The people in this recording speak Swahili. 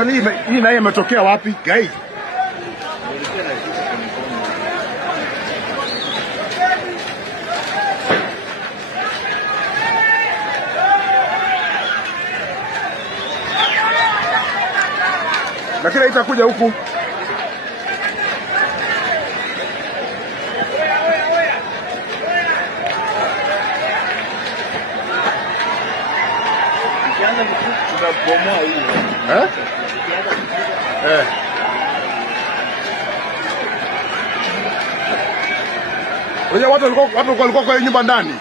Kwani hii naye imetokea wapi? Gai. Lakini itakuja huku. Tunabomoa hii. Unajua watu walikuwa kwa nyumba ndani.